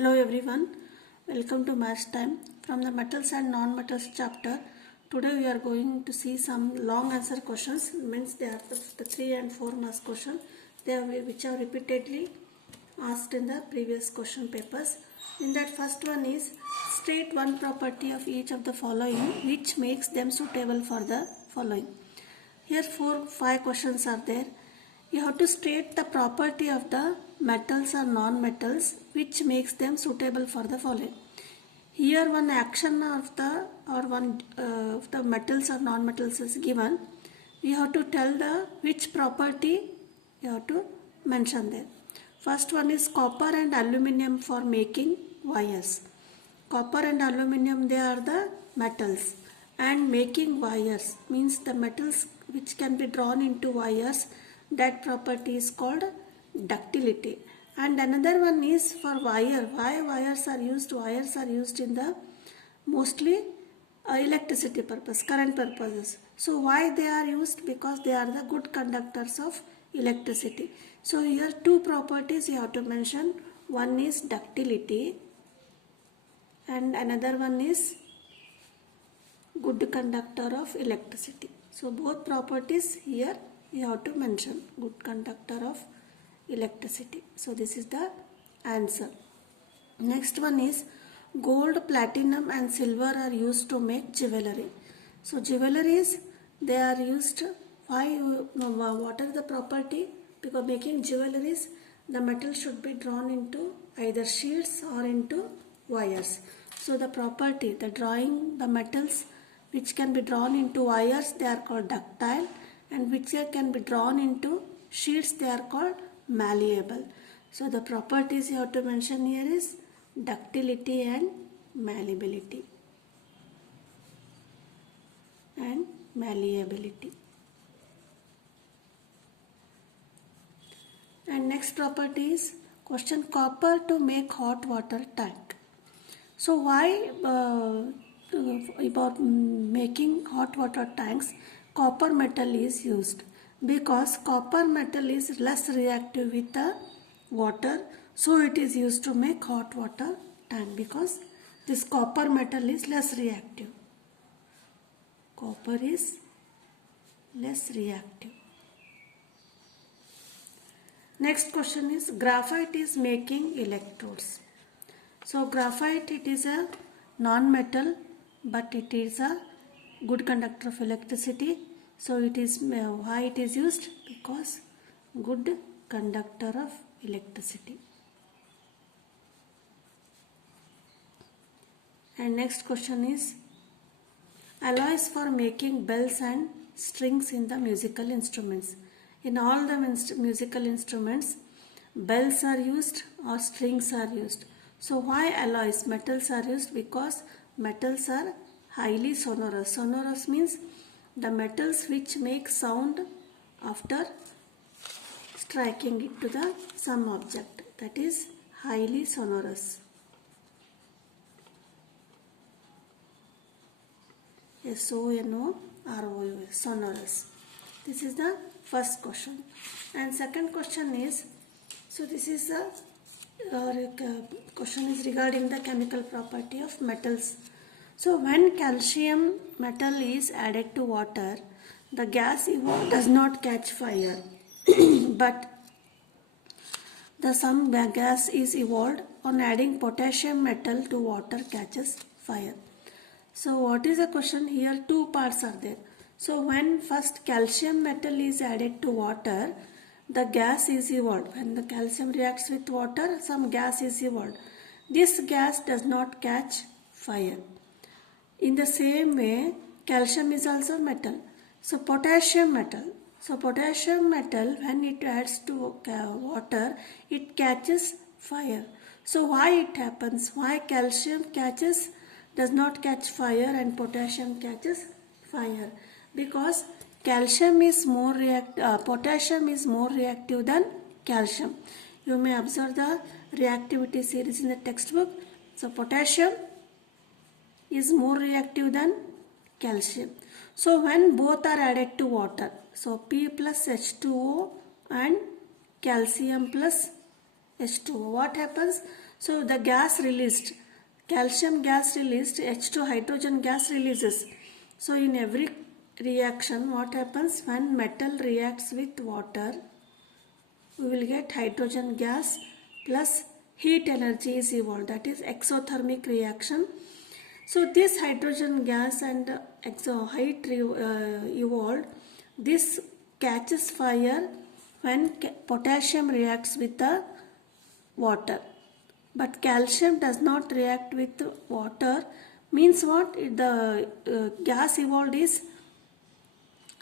Hello everyone, welcome to Maths Time. From the metals and non-metals chapter, today we are going to see some long answer questions. Means they are the 3 and 4 marks question. Which are repeatedly asked in the previous question papers. In that first one is state one property of each of the following which makes them suitable for the following. Here 5 questions are there. You have to state the property of the metals or non-metals which makes them suitable for the following. Here one action of the metals or non-metals is given. We have to tell the which property you have to mention there. First one is copper and aluminium for making wires. Copper and aluminium, they are the metals, and making wires means the metals which can be drawn into wires. That property is called ductility. And another one is for wire. Why wires are used? Wires are used in the mostly electricity purpose, current purposes. So why they are used? Because they are the good conductors of electricity. So here 2 properties you have to mention. One is ductility and another one is good conductor of electricity. So both properties here you have to mention, good conductor of electricity. So this is the answer. Next one is gold, platinum and silver are used to make jewelry. So jewelries, they are used. Why? What is the property? Because making jewelries, the metal should be drawn into either sheets or into wires. So the property, the drawing the metals which can be drawn into wires, they are called ductile, and which can be drawn into sheets, they are called malleable. So the properties you have to mention here is ductility and malleability. And malleability. And next property is question, copper to make hot water tank. So why about making hot water tanks copper metal is used? Because copper metal is less reactive with the water, so it is used to make hot water tank, because this copper metal is less reactive. Copper is less reactive. Next question is graphite is making electrodes. So graphite, it is a non-metal, but it is a good conductor of electricity. So it is why it is used? Because good conductor of electricity. And next question is alloys for making bells and strings in the musical instruments. In all the musical instruments, bells are used or strings are used. So why alloys, metals are used? Because metals are highly sonorous. Sonorous means the metals which make sound after striking it to some object, that is highly sonorous. S-O-N-O-R-O-U-S, sonorous. This is the first question. And second question is, so this is the question is regarding the chemical property of metals. So when calcium metal is added to water, the gas does not catch fire, but some gas is evolved on adding potassium metal to water catches fire. So what is the question here? 2 parts are there. So when first calcium metal is added to water, the gas is evolved. When the calcium reacts with water, some gas is evolved. This gas does not catch fire. In the same way, calcium is also metal. So potassium metal. So potassium metal, when it adds to water, it catches fire. So why it happens? Why calcium does not catch fire and potassium catches fire? Because potassium is more reactive than calcium. You may observe the reactivity series in the textbook. So potassium is more reactive than calcium. So when both are added to water, so P plus H2O and calcium plus H2O, what happens? So the gas released, calcium gas released, H2 hydrogen gas releases. So in every reaction, what happens when metal reacts with water? We will get hydrogen gas plus heat energy is evolved, that is exothermic reaction. So this hydrogen gas and heat evolved, this catches fire when potassium reacts with the water. But calcium does not react with water, means what? The gas evolved is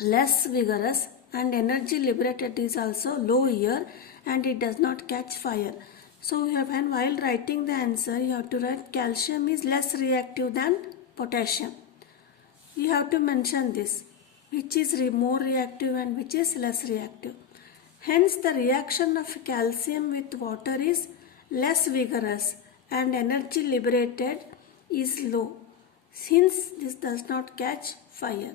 less vigorous and energy liberated is also low here and it does not catch fire. So when while writing the answer, you have to write calcium is less reactive than potassium. You have to mention this, which is more reactive and which is less reactive. Hence the reaction of calcium with water is less vigorous and energy liberated is low, since this does not catch fire.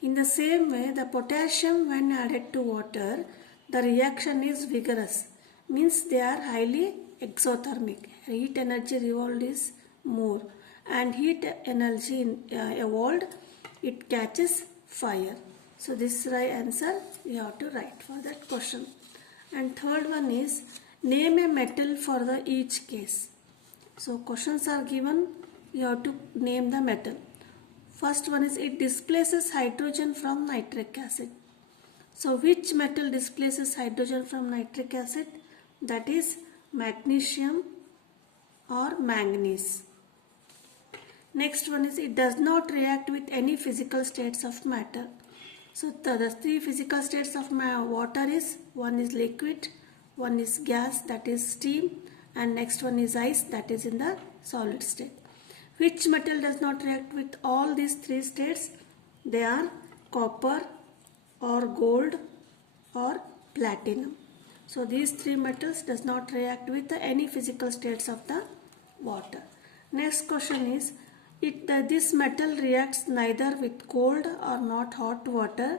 In the same way, the potassium when added to water, the reaction is vigorous, means they are highly exothermic. Heat energy evolved is more and heat energy evolved, it catches fire. So this is right answer you have to write for that question. And third one is name a metal for the each case. So questions are given, you have to name the metal. First one is it displaces hydrogen from nitric acid. So which metal displaces hydrogen from nitric acid? That is magnesium or manganese. Next one is it does not react with any physical states of matter. So the three physical states of water is, one is liquid, one is gas, that is steam, and next one is ice, that is in the solid state. Which metal does not react with all these three states? They are copper or gold or platinum. So these three metals does not react with any physical states of the water. Next question is this metal reacts neither with cold or not hot water,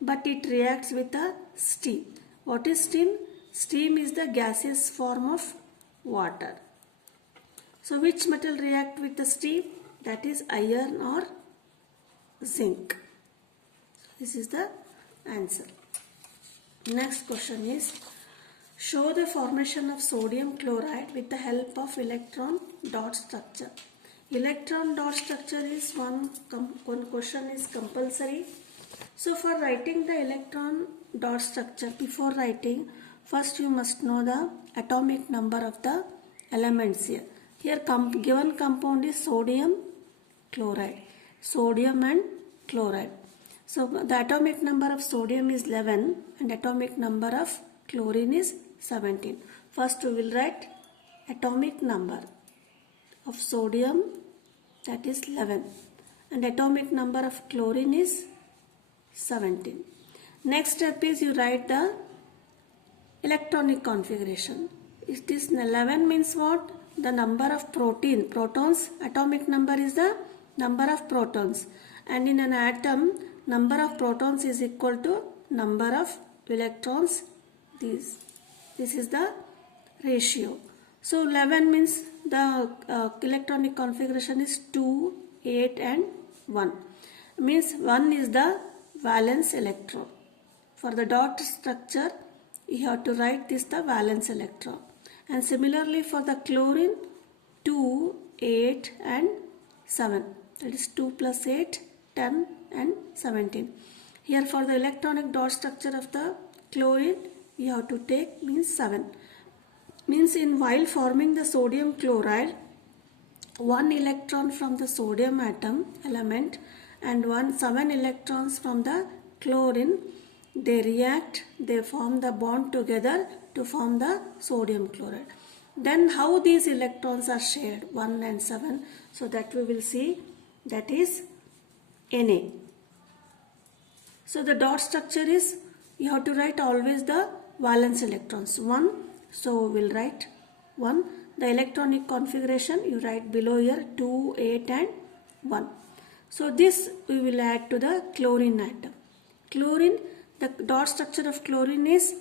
but it reacts with a steam. What is steam? Steam is the gaseous form of water. So which metal react with the steam? That is iron or zinc. This is the answer. Next question is show the formation of sodium chloride with the help of electron dot structure. Electron dot structure is one question is compulsory. So for writing the electron dot structure, before writing, first you must know the atomic number of the elements here. Here given compound is sodium chloride, sodium and chloride. So the atomic number of sodium is 11 and atomic number of chlorine is 17. First we will write atomic number of sodium, that is 11, and atomic number of chlorine is 17. Next step is you write the electronic configuration. It is 11 means what? The number of protons, atomic number is the number of protons, and in an atom number of protons is equal to number of electrons. This is the ratio. So 11 means the electronic configuration is 2, 8 and 1. Means 1 is the valence electron. For the dot structure you have to write this the valence electron. And similarly for the chlorine, 2, 8 and 7. That is 2 plus 8, 10 and 17. Here for the electronic dot structure of the chlorine, you have to take means 7. Means while forming the sodium chloride, 1 electron from the sodium element and 7 electrons from the chlorine, they react, they form the bond together to form the sodium chloride. Then how these electrons are shared, 1 and 7, so that we will see, that is Na. So the dot structure is, you have to write always the valence electrons, 1, so we will write 1. The electronic configuration you write below here, 2, 8 and 1. So this we will add to the chlorine atom. Chlorine, the dot structure of chlorine is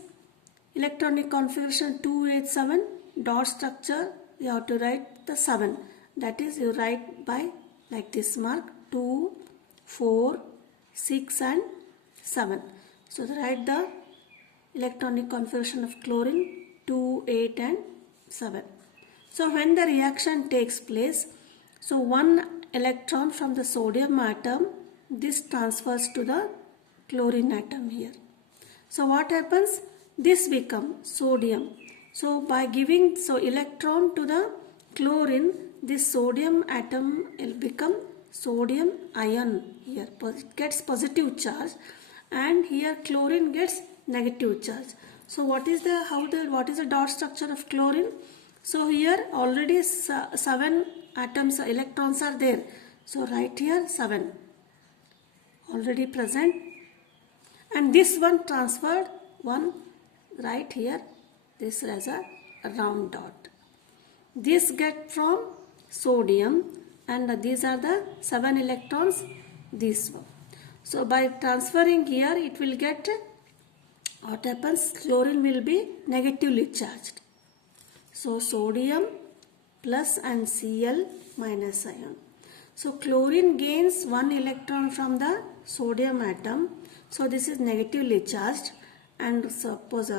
electronic configuration 287, dot structure you have to write the 7. That is, you write by like this mark 2, 4, 6 and 7. So write the electronic configuration of chlorine 2, 8 and 7. So when the reaction takes place, so one electron from the sodium atom, this transfers to the chlorine atom here. So what happens? This becomes sodium. So by giving electron to the chlorine, this sodium atom will become sodium ion here. It gets positive charge, and here chlorine gets negative charge. So what is the dot structure of chlorine? So here already 7 atoms, electrons are there. So write here 7 already present, and this one transferred one, right here this as a round dot. This get from sodium, and these are the 7 electrons, this one. So by transferring here, it will get, what happens, chlorine will be negatively charged. So sodium plus and Cl minus ion. So chlorine gains 1 electron from the sodium atom. So this is negatively charged, and suppose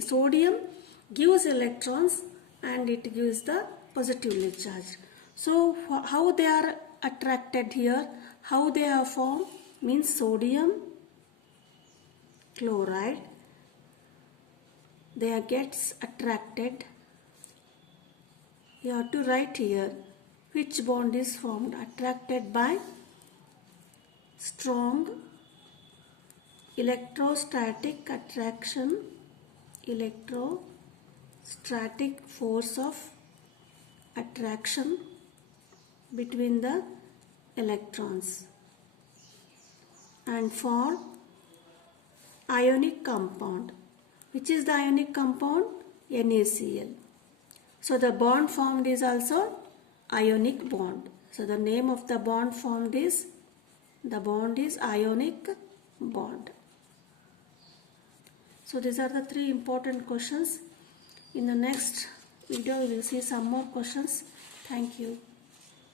sodium gives electrons and it gives the positively charged. So how they are attracted here, how they are formed, means sodium chloride, they gets attracted. You have to write here which bond is formed, attracted by strong electrostatic attraction, electrostatic force of attraction between the electrons, and form ionic compound. Which is the ionic compound? NaCl. So the bond formed is also ionic bond. So the name of the bond formed is, the bond is ionic bond. So these are the 3 important questions. In the next video we will see some more questions. Thank you.